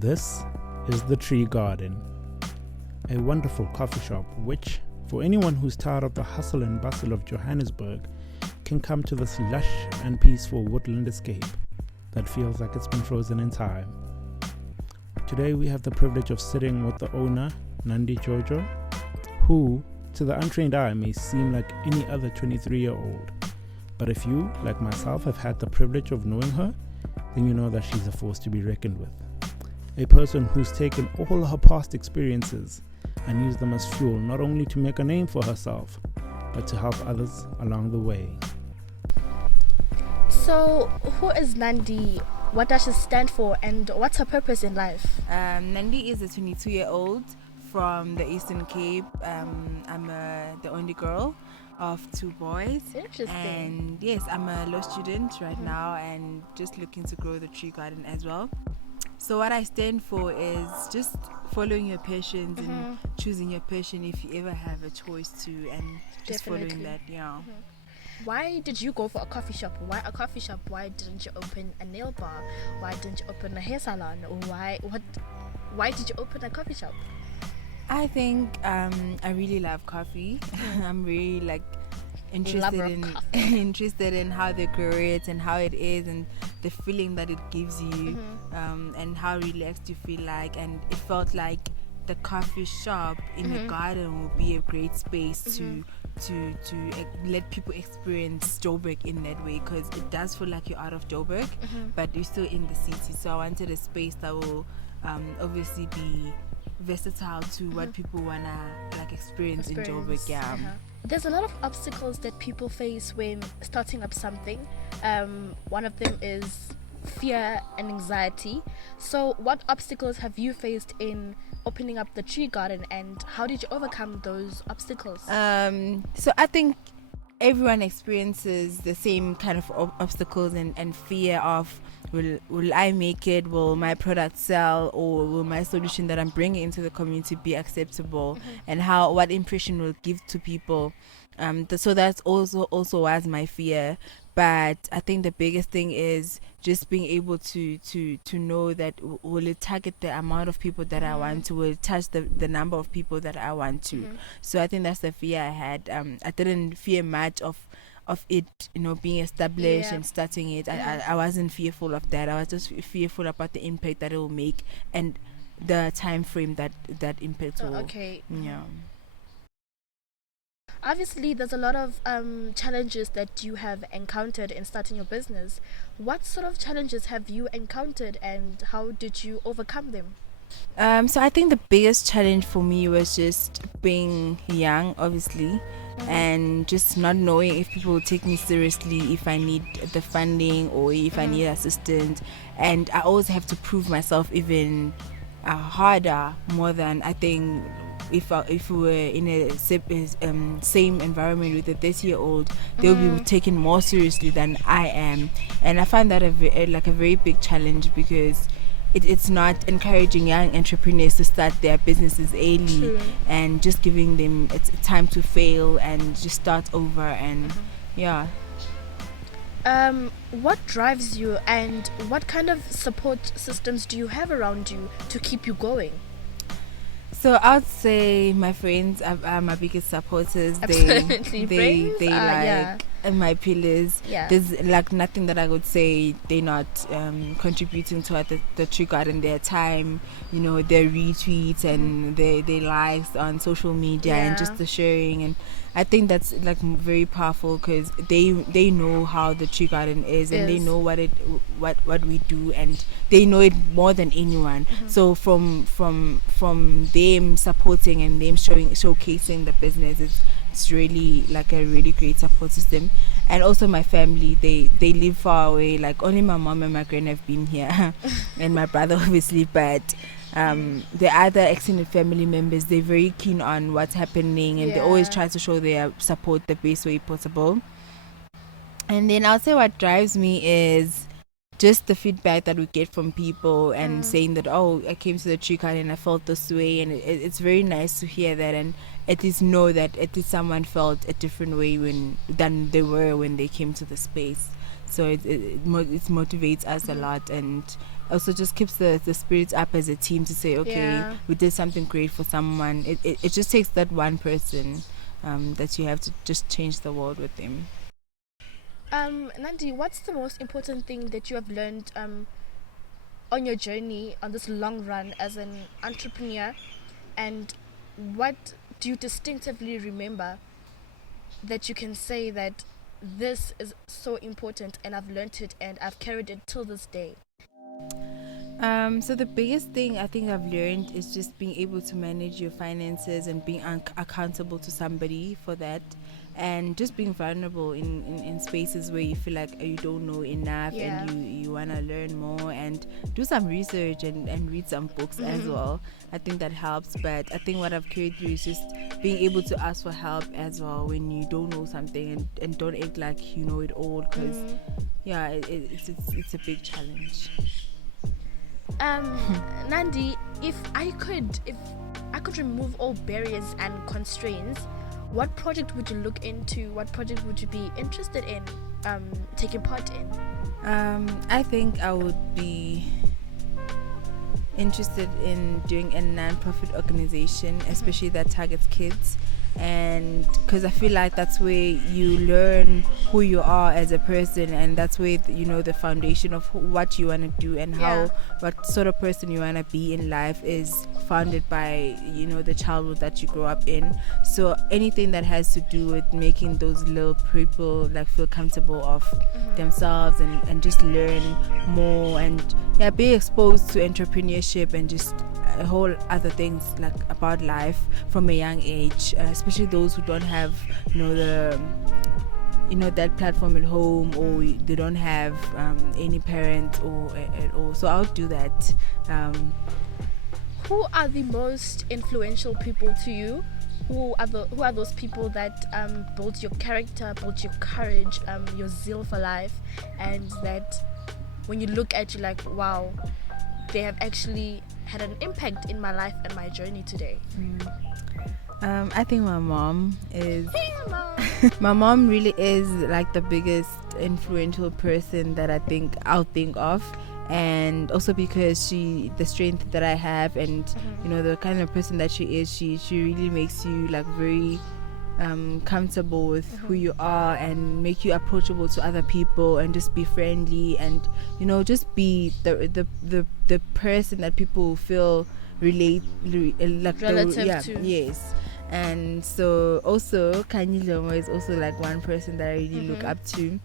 This is the Trea Garden, a wonderful coffee shop which, for anyone who's tired of the hustle and bustle of Johannesburg, can come to this lush and peaceful woodland escape that feels like it's been frozen in time. Today we have the privilege of sitting with the owner, Nandi Jojo, who, to the untrained eye, may seem like any other 23-year-old. But if you, like myself, have had the privilege of knowing her, then you know that she's a force to be reckoned with. A person who's taken all her past experiences and used them as fuel not only to make a name for herself, but to help others along the way. So, who is Nandi? What does she stand for, and what's her purpose in life? Nandi is a 22-year-old from the Eastern Cape. I'm the only girl of two boys. Interesting. And yes, I'm a law student right now and just looking to grow the Trea Garden as well. So what I stand for is just following your passions and choosing your passion if you ever have a choice to, and just following that, yeah. Why did you go for a coffee shop? Why a coffee shop? Why didn't you open a nail bar? Why didn't you open a hair salon? Or why did you open a coffee shop? I think I really love coffee. I'm really interested in how they grow it and how it is and the feeling that it gives you, and how relaxed you feel like. And it felt like the coffee shop in the garden would be a great space to let people experience Joburg in that way, because it does feel like you're out of Joburg, but you're still in the city. So I wanted a space that will obviously be versatile to what people wanna experience in Joburg. There's a lot of obstacles that people face when starting up something. One of them is fear and anxiety. So what obstacles have you faced in opening up the Trea Garden, and how did you overcome those obstacles? So I think everyone experiences the same kind of obstacles and fear of, will I make it? Will my product sell? Or will my solution that I'm bringing into the community be acceptable? And what impression will give to people? So that's also was my fear. But I think the biggest thing is just being able to know that will it target the amount of people that I want to, will it touch the number of people that I want to. So I think that's the fear I had. I didn't fear much of it, being established and starting it. I wasn't fearful of that. I was just fearful about the impact that it will make and the time frame that impact will. Yeah. Obviously, there's a lot of challenges that you have encountered in starting your business. What sort of challenges have you encountered, and how did you overcome them? So I think the biggest challenge for me was just being young, obviously, and just not knowing if people will take me seriously, if I need the funding or if I need assistance. And I always have to prove myself even harder, more than I think if we were in a same environment with a 30-year-old, they'll be taken more seriously than I am. And I find that a very big challenge, because it's not encouraging young entrepreneurs to start their businesses early and just giving them time to fail and just start over. And what drives you, and what kind of support systems do you have around you to keep you going? So I would say my friends are my biggest supporters. Absolutely. They my pillars. There's nothing that I would say they're not contributing to at the Trea Garden. Their time, their retweets and their likes on social media and just the sharing. And I think that's very powerful, because they know how the Trea Garden is, and they know what we do, and they know it more than anyone. So from them supporting and them showcasing the business, it's really a really great support system. And also my family, they live far away. Only my mom and my grand have been here, and my brother obviously, but the other extended family members, they're very keen on what's happening, and they always try to show their support the best way possible. And then I'll say what drives me is just the feedback that we get from people and saying that, oh, I came to the Trea Garden and I felt this way, and it's very nice to hear that, and at least know that at least someone felt a different way than they were when they came to the space. So it motivates us a lot, and also just keeps the spirits up as a team to say, okay, we did something great for someone. It just takes that one person that you have to just change the world with them. Nandi, what's the most important thing that you have learned on your journey on this long run as an entrepreneur, and what do you distinctively remember that you can say that this is so important and I've learned it and I've carried it till this day? So the biggest thing I think I've learned is just being able to manage your finances and being accountable to somebody for that, and just being vulnerable in spaces where you feel like you don't know enough and you want to learn more, and do some research and read some books as well. I think that helps. But I think what I've carried through is just being able to ask for help as well when you don't know something, and don't act like you know it all, because it's a big challenge. Nandi, if I could remove all barriers and constraints, what project would you look into? What project would you be interested in taking part in? I think I would be interested in doing a non-profit organization, especially that targets kids, and because I feel like that's where you learn who you are as a person, and that's where the foundation of what you want to do and what sort of person you want to be in life is founded by the childhood that you grow up in. So anything that has to do with making those little people like feel comfortable of themselves and just learn more, and be exposed to entrepreneurship and just a whole other things like about life from a young age, especially those who don't have that platform at home, or they don't have any parent or at all. So I'll do that. Who are the most influential people to you? Who are those people that build your character, build your courage, your zeal for life, and that when you look at you like, wow, they have actually had an impact in my life and my journey today? I think my mom is my mom really is like the biggest influential person that I'll think of, and also because the strength that I have, and the kind of person that she is, she really makes you like very comfortable with who you are, and make you approachable to other people, and just be friendly, and just be the person that people feel relative to. Yes. And so also Kanye Lomo is also like one person that I really look up to,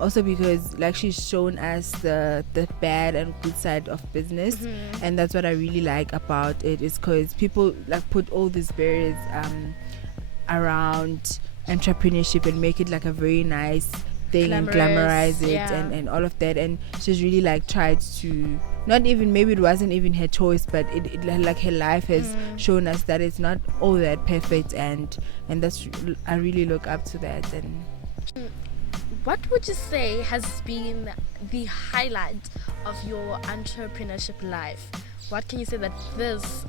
also because like she's shown us the bad and good side of business, and that's what I really like about it, is because people like put all these barriers around entrepreneurship and make it like a very nice thing, and glamorize it, and all of that. And she's really like tried to, not even, maybe it wasn't even her choice, but it like her life has shown us that it's not all that perfect, and that's, I really look up to that. And what would you say has been the highlight of your entrepreneurship life? What can you say that this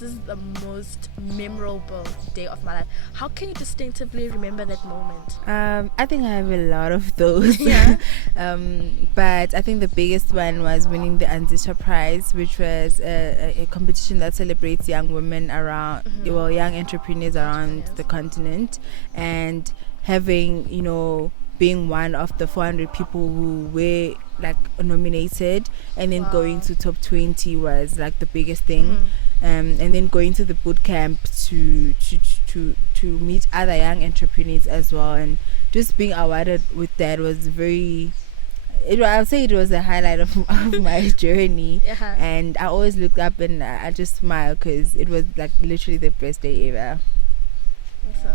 is the most memorable day of my life? How can you distinctively remember that moment? I think I have a lot of those. But I think the biggest one was winning the Anzisha Prize, which was a competition that celebrates young women around, young entrepreneurs around the continent, and having, being one of the 400 people who were like nominated, and then going to top 20 was like the biggest thing. And then going to the boot camp to meet other young entrepreneurs as well, and just being awarded with that was very, I'll say it was a highlight of my journey. And I always looked up and I just smiled, because it was like literally the best day ever. Awesome.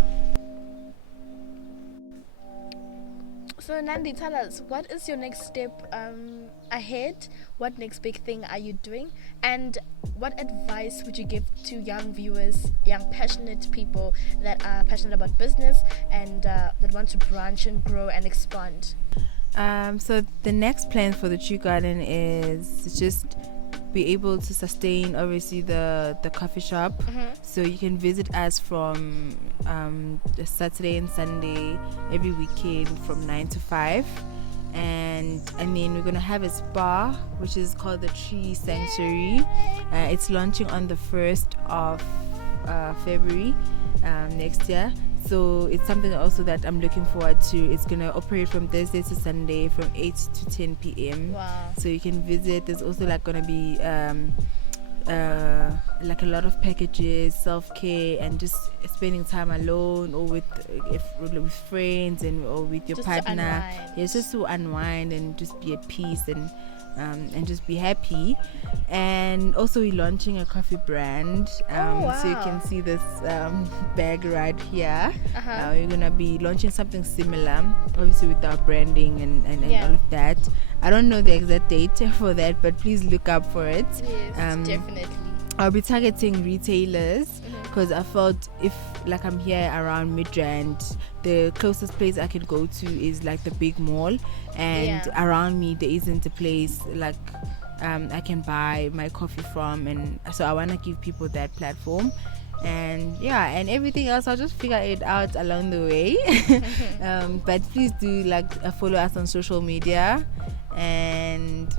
So Nandi, tell us, what is your next step ahead? What next big thing are you doing? And what advice would you give to young viewers, young passionate people that are passionate about business and that want to branch and grow and expand? So the next plan for the Trea Garden is just be able to sustain obviously the coffee shop. So you can visit us from Saturday and Sunday every weekend from 9 to 5. And then we're gonna have a spa which is called the Tree Sanctuary. It's launching on the 1st of February next year. So it's something also that I'm looking forward to. It's gonna operate from Thursday to Sunday from 8 to 10 p.m. Wow. So you can visit. There's also like gonna be like a lot of packages, self-care, and just spending time alone or with friends or with your just partner. Yes, just to unwind and just be at peace and just be happy. And also we're launching a coffee brand. Wow. So you can see this bag right here. We're gonna be launching something similar, obviously with our branding and all of that. I don't know the exact date for that, but please look up for it. Yes, definitely. I'll be targeting retailers because I felt if like I'm here around Midrand, the closest place I can go to is like the big mall, and around me there isn't a place like I can buy my coffee from, and so I want to give people that platform. And and everything else I'll just figure it out along the way. But please do like follow us on social media, and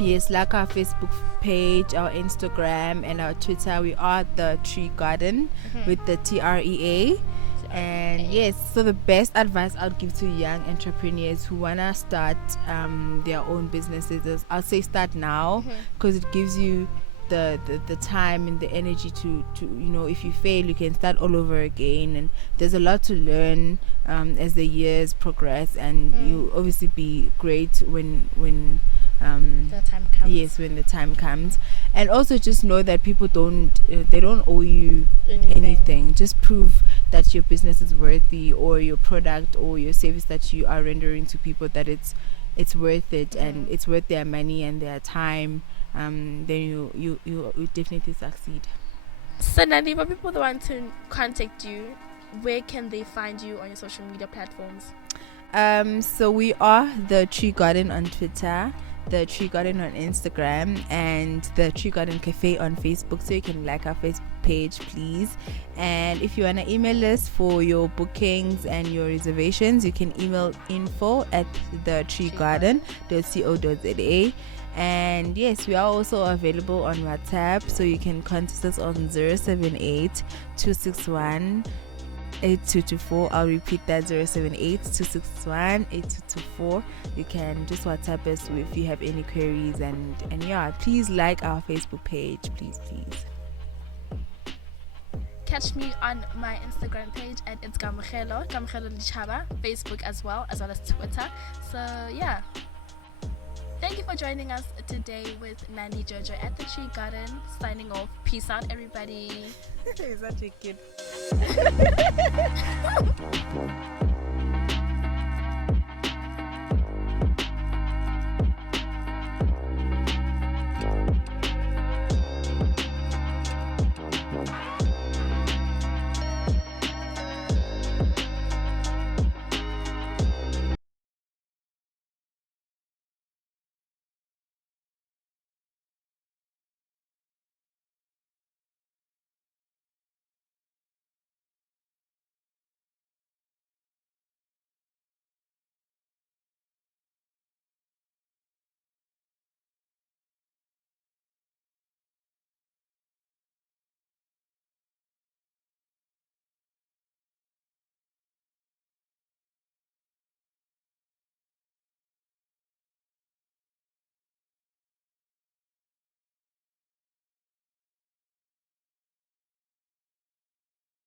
yes, like our Facebook page, our Instagram, and our Twitter. We are the Trea Garden with the TREA. And yes, so the best advice I'd give to young entrepreneurs who wanna start their own businesses is, I'll say start now, because it gives you the time and the energy to if you fail you can start all over again, and there's a lot to learn as the years progress, and you obviously be great when the time comes. Yes, when the time comes. And also just know that people don't owe you anything. Just prove that your business is worthy, or your product or your service that you are rendering to people, that it's worth it, and it's worth their money and their time. Then you definitely succeed. So Nandi, for people that want to contact you, where can they find you on your social media platforms? So we are the Trea Garden on Twitter, the Trea Garden on Instagram, and the Trea Garden Cafe on Facebook. So you can like our Facebook page, please. And if you want to email us for your bookings and your reservations, you can email info@treagarden.co.za. And yes, we are also available on WhatsApp, so you can contact us on 078 261 8224. I'll repeat that, 078 261 8224. You can just WhatsApp us if you have any queries, and please like our Facebook page, please. Catch me on my Instagram page at it's Kamkhelo Lichaba, Facebook as well as Twitter. So thank you for joining us today with Nandi Jojo at the Trea Garden. Signing off. Peace out, everybody. Is that a kid?